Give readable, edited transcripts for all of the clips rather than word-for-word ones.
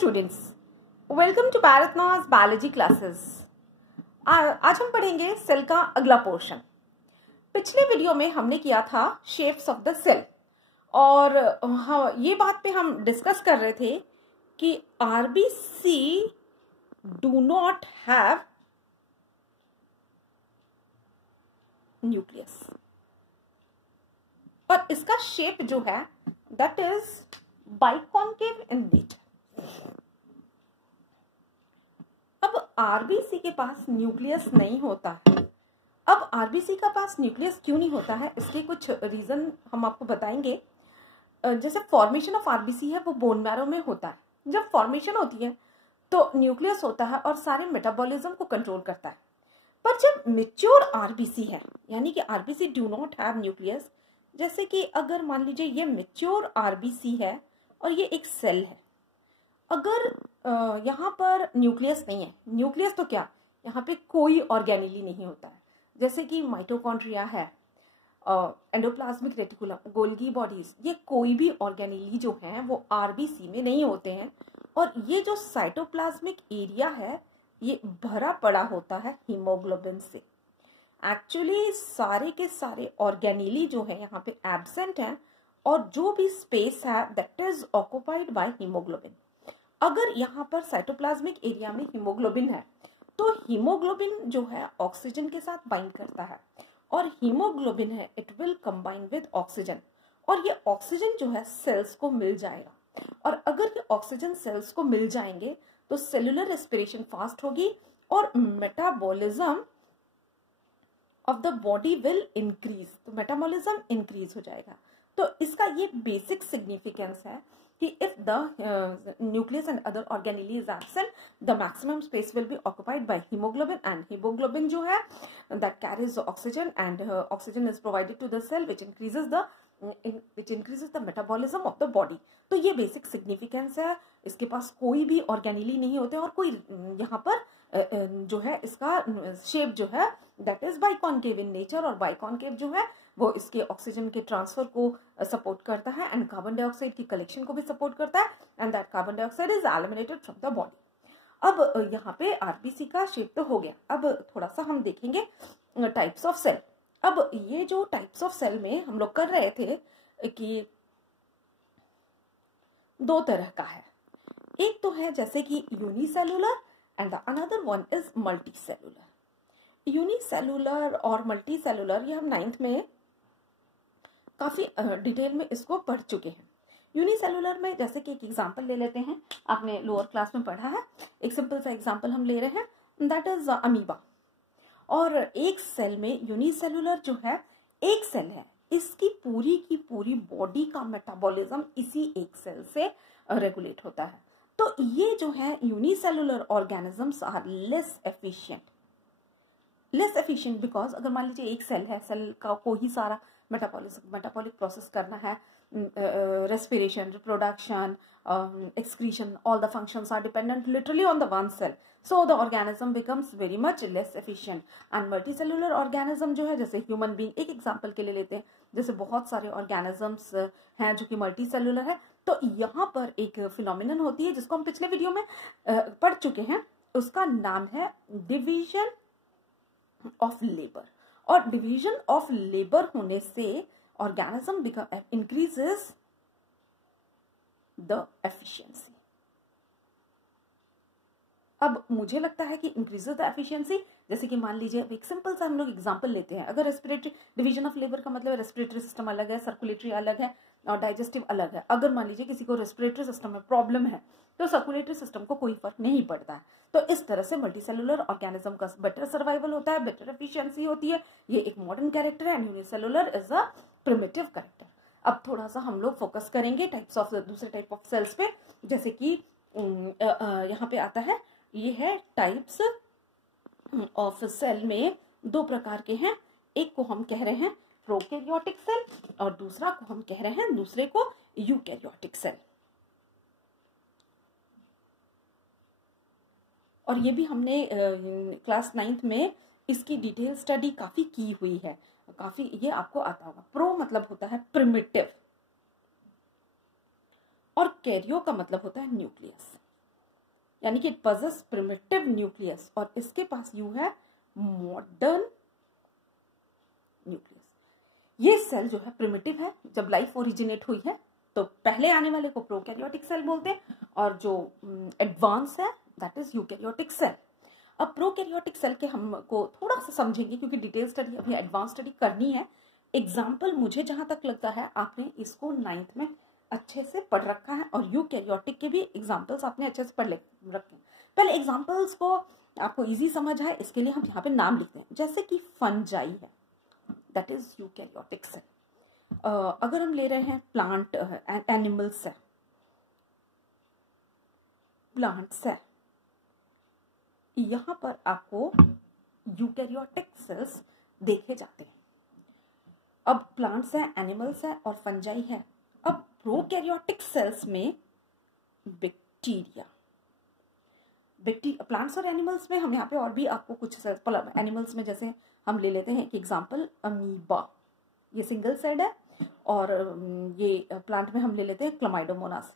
Students, welcome to भारतनाज biology classes. आज हम पढ़ेंगे सेल का अगला पोर्शन। पिछले वीडियो में हमने किया था शेप्स ऑफ द सेल और ये बात पे हम डिस्कस कर रहे थे कि RBC do not have nucleus और इसका शेप जो है दैट इज बाइकॉन्केव इन नेचर। अब आरबीसी के पास न्यूक्लियस नहीं होता है। अब आरबीसी का पास न्यूक्लियस क्यों नहीं होता है, इसके कुछ रीजन हम आपको बताएंगे। जैसे फॉर्मेशन ऑफ आरबीसी है वो बोन मैरो में होता है। जब फॉर्मेशन होती है तो न्यूक्लियस होता है और सारे मेटाबॉलिज्म को कंट्रोल करता है। पर जब मेच्योर आरबीसी है, यानी कि RBC do not have nucleus, जैसे कि अगर मान लीजिए ये मेच्योर आरबीसी है और ये एक सेल है, अगर यहाँ पर न्यूक्लियस नहीं है, न्यूक्लियस तो क्या, यहाँ पे कोई ऑर्गेनेली नहीं होता है। जैसे कि माइटोकॉन्ड्रिया है, एंडोप्लाज्मिक रेटिकुलम, गोल्गी बॉडीज, ये कोई भी ऑर्गेनेली जो हैं वो आरबीसी में नहीं होते हैं। और ये जो साइटोप्लाज्मिक एरिया है ये भरा पड़ा होता है हीमोग्लोबिन से। एक्चुअली सारे के सारे ऑर्गेनेली जो है यहाँ पे एब्सेंट हैं और जो भी स्पेस है that is occupied by haemoglobin. अगर यहाँ पर साइटोप्लाज्मिक एरिया में हीमोग्लोबिन है तो हीमोग्लोबिन जो है ऑक्सीजन के साथ बाइंड करता है और हीमोग्लोबिन है it will combine with oxygen और ये ऑक्सीजन जो है सेल्स को मिल जाएगा। और अगर ये ऑक्सीजन सेल्स को मिल जाएंगे तो सेलुलर रेस्पिरेशन फास्ट होगी और metabolism of the body will increase, तो मेटाबॉलिज्म इंक्रीज हो जाएगा। तो इसका ये बेसिक सिग्निफिकेंस है कि if the nucleus and other organelle is absent, the maximum space will be occupied by hemoglobin, and hemoglobin जो है that carries oxygen and oxygen is provided to the cell which increases the metabolism of the body। तो ये basic significance है। इसके पास कोई भी organelle नहीं होते और कोई यहाँ पर जो है इसका shape जो है that is biconcave in nature, और biconcave जो है वो इसके ऑक्सीजन के ट्रांसफर को सपोर्ट करता है एंड कार्बन डाइऑक्साइड की कलेक्शन को भी सपोर्ट करता है and that carbon dioxide is eliminated from the body. अब यहाँ पे आरबीसी का शेप तो हो गया। अब थोड़ा सा हम देखेंगे टाइप्स ऑफ सेल। अब ये जो टाइप्स ऑफ सेल में हम लोग कर रहे थे कि दो तरह का है। एक तो है जैसे कि unicellular and the another one is multicellular. Unicellular और मल्टीसेलुलर ये हम 9th में काफी डिटेल में इसको पढ़ चुके हैं। यूनिसेलुलर में जैसे कि एक एग्जांपल ले लेते हैं, आपने लोअर क्लास में पढ़ा है। एक सिंपल सा एग्जांपल हम ले रहे हैं दैट इज अमीबा। और एक सेल में यूनिसेलुलर जो है एक सेल है, इसकी पूरी की पूरी बॉडी का मेटाबॉलिज्म इसी एक सेल से रेगुलेट होता है। तो ये जो है unicellular organisms are less efficient because अगर मान लीजिए एक सेल है, सेल का कोई सारा मेटाबॉलिक प्रोसेस करना है, respiration, reproduction, excretion, all the functions are dependent literally on the one cell, so the organism becomes very much less efficient। and multicellular organism जो है जैसे ह्यूमन बीइंग, एक एग्जांपल के लिए लेते हैं, जैसे बहुत सारे ऑर्गेनिजम्स हैं जो कि मल्टीसेलुलर है। तो यहाँ पर एक फिनोमिनन होती है जिसको हम पिछले वीडियो में पढ़ चुके हैं, उसका नाम है डिवीजन ऑफ लेबर। और डिवीजन ऑफ लेबर होने से ऑर्गेनिज्म इंक्रीजेस द एफिशिएंसी। अब मुझे लगता है कि इंक्रीजेस द एफिशिएंसी, जैसे कि मान लीजिए एक सिंपल सा हम लोग एग्जांपल लेते हैं। अगर रेस्पिरेटरी डिवीजन ऑफ लेबर का मतलब रेस्पिरेटरी सिस्टम अलग है, सर्कुलेटरी अलग है और डाइजेस्टिव अलग है। अगर मान लीजिए किसी को रेस्पिरेटरी सिस्टम में प्रॉब्लम है तो सर्कुलेटरी सिस्टम को कोई फर्क नहीं पड़ता है। तो इस तरह से मल्टीसेलुलर ऑर्गेनिज्म का बेटर सर्वाइवल होता है, बेटर एफिशिएंसी होती है। ये एक मॉडर्न कैरेक्टर है and unicellular is a primitive character. अब थोड़ा सा हम लोग फोकस करेंगे टाइप्स ऑफ दूसरे टाइप ऑफ सेल्स पे, जैसे कि यहाँ पे आता है, ये है टाइप्स ऑफ सेल में दो प्रकार के हैं। एक को हम कह रहे हैं प्रोकैरियोटिक सेल और दूसरा को हम कह रहे हैं दूसरे को यूकैरियोटिक सेल। और ये भी हमने क्लास 9th में इसकी डिटेल स्टडी काफी की हुई है, काफी ये आपको आता होगा। प्रो मतलब होता है प्रिमिटिव और कैरियो का मतलब होता है न्यूक्लियस। यानी कि इट पजेस प्रिमिटिव न्यूक्लियस, और इसके पास यू है मॉडर्न न्यूक्लियस। ये सेल जो है प्रिमिटिव है, जब लाइफ ओरिजिनेट हुई है तो पहले आने वाले को प्रोकैरियोटिक सेल बोलते हैं, और जो एडवांस है दैट इज यूकैरियोटिक सेल। अब प्रोकैरियोटिक सेल के हमको थोड़ा सा समझेंगे, क्योंकि डिटेल स्टडी अभी एडवांस स्टडी करनी है। एग्जाम्पल मुझे जहां तक लगता है आपने इसको 9th में अच्छे से पढ़ रखा है, और यूकैरियोटिक के भी एग्जाम्पल्स आपने अच्छे से पढ़ रखे हैं। पहले एग्जाम्पल्स को आपको इजी समझ आए इसके लिए हम यहाँ पे नाम लिखते हैं, जैसे कि फंजाई है, दैट इज यूकैरियोटिक सेल। अगर हम ले रहे हैं प्लांट एनिमल्स है, प्लांट्स है, यहां पर आपको यूकैरियोटिक सेल्स देखे जाते हैं। अब प्लांट्स है, एनिमल्स है और फंजाई है। अब प्रोकैरियोटिक सेल्स में बैक्टीरिया, प्लांट्स और एनिमल्स में हम यहाँ पे और भी आपको कुछ सेल्स, एनिमल्स में जैसे हम ले लेते हैं कि एग्जांपल अमीबा, ये सिंगल सेल है, और ये प्लांट में हम ले लेते हैं क्लमाइडोमोनास,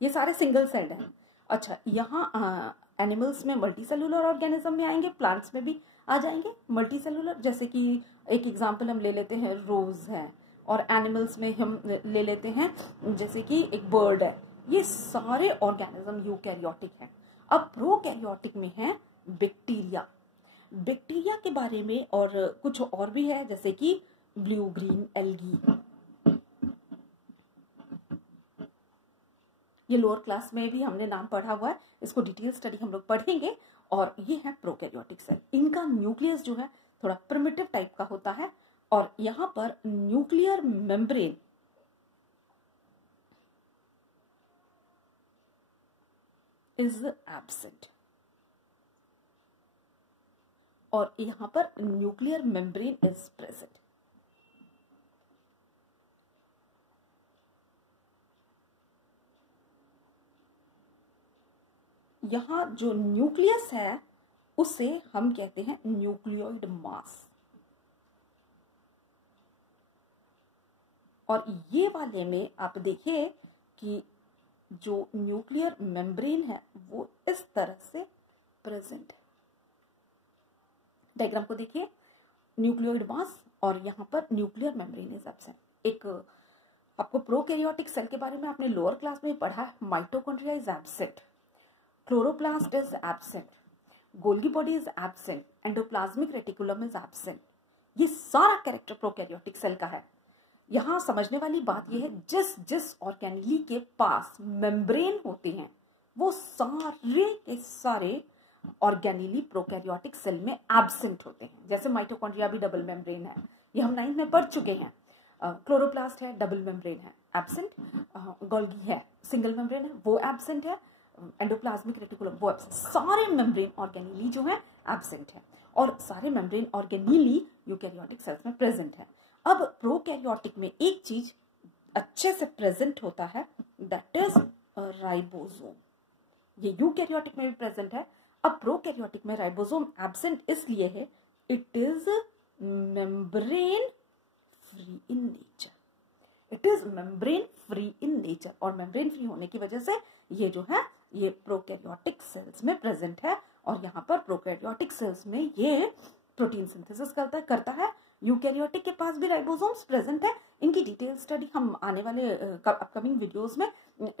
ये सारे सिंगल सेल्ड हैं। अच्छा, यहाँ एनिमल्स में मल्टी सेलुलर ऑर्गेनिज्म में आएंगे, प्लांट्स में भी आ जाएंगे मल्टी सेलुलर, जैसे कि एक एग्जांपल हम ले लेते हैं रोज है, और एनिमल्स में हम ले लेते हैं जैसे कि एक बर्ड है। ये सारे ऑर्गेनिज्म यूकैरियोटिक है। अब प्रोकैरियोटिक में है बैक्टीरिया। बैक्टीरिया के बारे में और कुछ और भी है, जैसे कि ब्लू ग्रीन एल्गी, ये लोअर क्लास में भी हमने नाम पढ़ा हुआ है, इसको डिटेल स्टडी हम लोग पढ़ेंगे। और ये है प्रोकैरियोटिक सेल। इनका न्यूक्लियस जो है थोड़ा प्रिमिटिव टाइप का होता है, और यहां पर न्यूक्लियर मेम्ब्रेन इज एब्सेंट, और यहां पर न्यूक्लियर मेम्ब्रेन इज प्रेजेंट। यहां जो न्यूक्लियस है उसे हम कहते हैं न्यूक्लियोइड मास, और ये वाले में आप देखिए कि जो न्यूक्लियर मेम्ब्रेन है वो इस तरह से प्रेजेंट है। डायग्राम को देखिए, न्यूक्लियोइड मास और यहां पर न्यूक्लियर मेम्ब्रेन इज एब्सेंट। एक आपको प्रोकैरियोटिक सेल के बारे में आपने लोअर क्लास में पढ़ा है, mitochondria is absent, chloroplast is absent, Golgi body is absent, endoplasmic reticulum is absent. ये सारा कैरेक्टर प्रोकैरियोटिक सेल का है। यहां समझने वाली बात यह है, जिस जिस ऑर्गेनेली के पास मेम्ब्रेन होते हैं वो सारे के सारे ऑर्गेनेली प्रोकैरियोटिक सेल में एब्सेंट होते हैं। जैसे माइटोकॉन्ड्रिया भी डबल मेम्ब्रेन है, ये हम 9th में पढ़ चुके हैं। क्लोरोप्लास्ट है, डबल मेम्ब्रेन है, एब्सेंट। गोल्गी है, सिंगल मेम्ब्रेन है, वो एब्सेंट है। एंडोप्लाज्मिक रेटिकुलम वो एब्सेंट। सारे मेम्ब्रेन ऑर्गेनेली जो है एब्सेंट है, और सारे मेम्ब्रेन ऑर्गेनेली यूकैरियोटिक सेल्स में प्रेजेंट है। अब प्रोकैरियोटिक में एक चीज अच्छे से प्रेजेंट होता है, दैट इज राइबोसोम। ये यूकैरियोटिक में भी प्रेजेंट है। अब प्रोकैरियोटिक में राइबोसोम एब्सेंट इसलिए है, it is membrane free in nature, it is membrane free in nature, और मेम्ब्रेन फ्री होने की वजह से ये जो है ये प्रोकैरियोटिक सेल्स में प्रेजेंट है। और यहाँ पर प्रोकैरियोटिक सेल्स में ये प्रोटीन सिंथेसिस करता है। यूकैरियोटिक के पास भी राइबोसोम्स प्रेजेंट है। इनकी डिटेल स्टडी हम आने वाले अपकमिंग वीडियोस में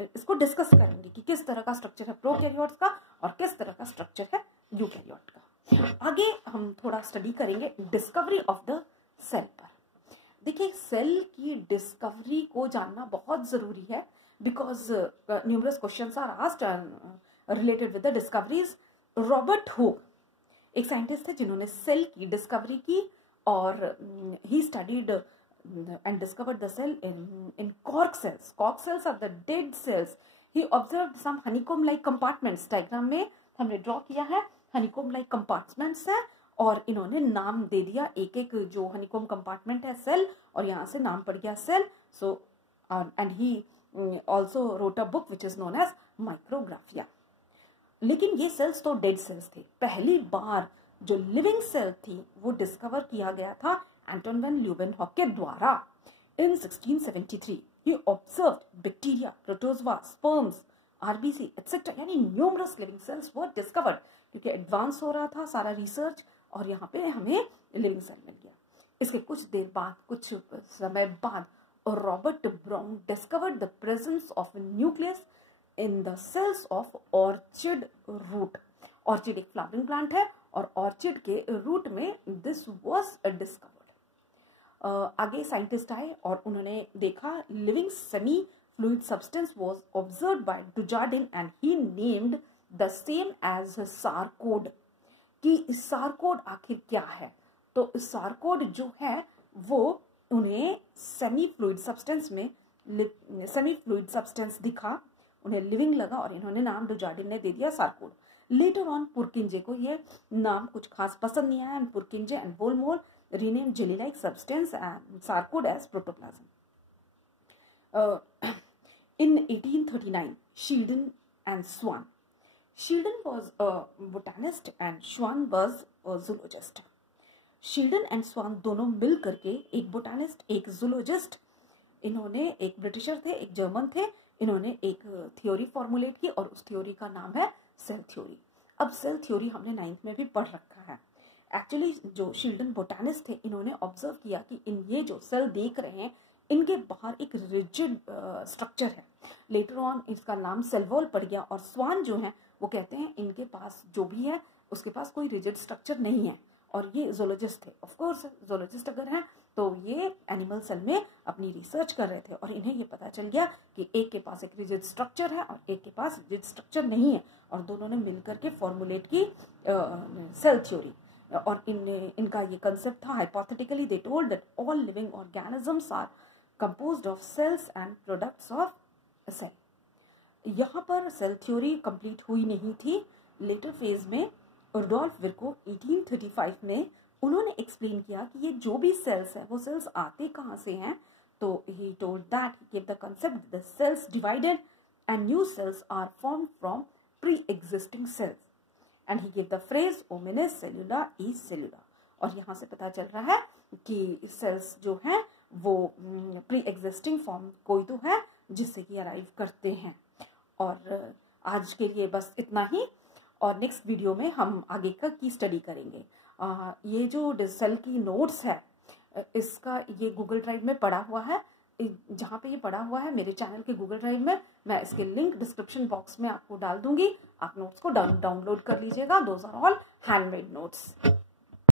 इसको डिस्कस करेंगे कि किस तरह का स्ट्रक्चर है प्रोकैरियोट्स का और किस तरह का स्ट्रक्चर है यूकैरियोट का। आगे हम थोड़ा स्टडी करेंगे डिस्कवरी ऑफ द सेल पर। देखिए, सेल की डिस्कवरी को जानना बहुत जरूरी है, because numerous questions are asked related with the discoveries. Robert Hooke एक साइंटिस्ट है जिन्होंने सेल की डिस्कवरी की, और he studied and discovered the cell in cork cells. Cork cells are the dead cells. He observed some honeycomb like compartments. Diagram में हमने draw किया है honeycomb like compartments है, और इन्होंने नाम दे दिया एक एक जो honeycomb compartment है सेल, और यहाँ से नाम पड़ गया cell. So and he also wrote a book which is known as Micrographia. लेकिन ये सेल्स तो डेड सेल्स थे। पहली बार जो लिविंग सेल थी वो डिस्कवर किया गया था एंटोन वैन ल्यूवेनहॉक के द्वारा। In 1673, he observed bacteria, protozoa, sperms, RBC, etc. यानी numerous living cells were discovered. क्योंकि एडवांस हो रहा था सारा रिसर्च और यहाँ पे हमें लिविंग सेल मिल गया. इसके कुछ देर बाद, कुछ समय बाद, Robert Brown discovered the presence of nucleus in the cells of orchid root. Orchid एक फ्लावरिंग प्लांट है और ऑर्चिड के रूट में दिस वाज डिस्कवर्ड. आगे साइंटिस्ट आए और उन्होंने देखा living semi fluid substance was observed by Dujardin and he named the same as sarcode. कि सारकोड आखिर क्या है? तो सारकोड जो है वो उन्हें सेमी फ्लूइड सब्सटेंस दिखा, उन्हें लिविंग लगा और इन्होंने नाम डुजार्डिन ने दे दिया सारकोड. लेटर ऑन पुरकिंजे को ये नाम कुछ खास पसंद नहीं आया एंड पुरकिंजे एंड वोल्मोर renamed jelly-like substance and sarcode as protoplasm. In 1839, Sheldon and Swan. Sheldon was a botanist and Swan was a zoologist. Sheldon and Swan दोनों मिल करके एक बोटानिस्ट, एक जूलॉजिस्ट, इन्होंने एक ब्रिटिशर थे, एक जर्मन थे, इन्होंने एक थ्योरी फॉर्मुलेट की और उस थ्योरी का नाम है सेल थ्योरी. अब सेल थ्योरी हमने 9th में भी पढ़ रखा है. एक्चुअली जो शील्डन बोटानिस्ट थे इन्होंने ऑब्जर्व किया कि इन ये जो सेल देख रहे हैं इनके बाहर एक रिजिड स्ट्रक्चर है. लेटर ऑन इसका नाम सेल वॉल पड़ गया और स्वान जो है वो कहते हैं इनके पास जो भी है उसके पास कोई रिजिड स्ट्रक्चर नहीं है. और ये जोलॉजिस्ट थे. ऑफ कोर्स जोलॉजिस्ट अगर हैं तो ये एनिमल सेल में अपनी रिसर्च कर रहे थे और इन्हें ये पता चल गया कि एक के पास एक रिजिड स्ट्रक्चर है और एक के पास रिजिड स्ट्रक्चर नहीं है और दोनों ने मिलकर के फॉर्मुलेट की सेल थ्योरी. और इनका ये कंसेप्ट था hypothetically they told that all living organisms are composed of cells and products of cell. यहाँ पर सेल थ्योरी कंप्लीट हुई नहीं थी. लेटर फेज में रुडोल्फ विर्को 1835 में उन्होंने एक्सप्लेन किया कि ये जो भी सेल्स है वो सेल्स आते कहाँ से हैं. तो he told that he give the concept the cells divided and new cells are formed from pre existing cells and he give the phrase ओमिनस सेलुला ई सेलुला. और यहाँ से पता चल रहा है कि सेल्स जो हैं वो प्री एग्जिस्टिंग फॉर्म कोई तो है जिससे कि अराइव करते हैं. और आज के लिए बस इतना ही और नेक्स्ट वीडियो में हम आगे का की स्टडी करेंगे. ये जो सेल की नोट्स है इसका ये गूगल ड्राइव में पड़ा हुआ है. जहाँ पे ये पड़ा हुआ है मेरे चैनल के गूगल ड्राइव में मैं इसके लिंक डिस्क्रिप्शन बॉक्स में आपको डाल दूंगी. आप नोट्स को डाउनलोड कर लीजिएगा. Those are all handmade notes.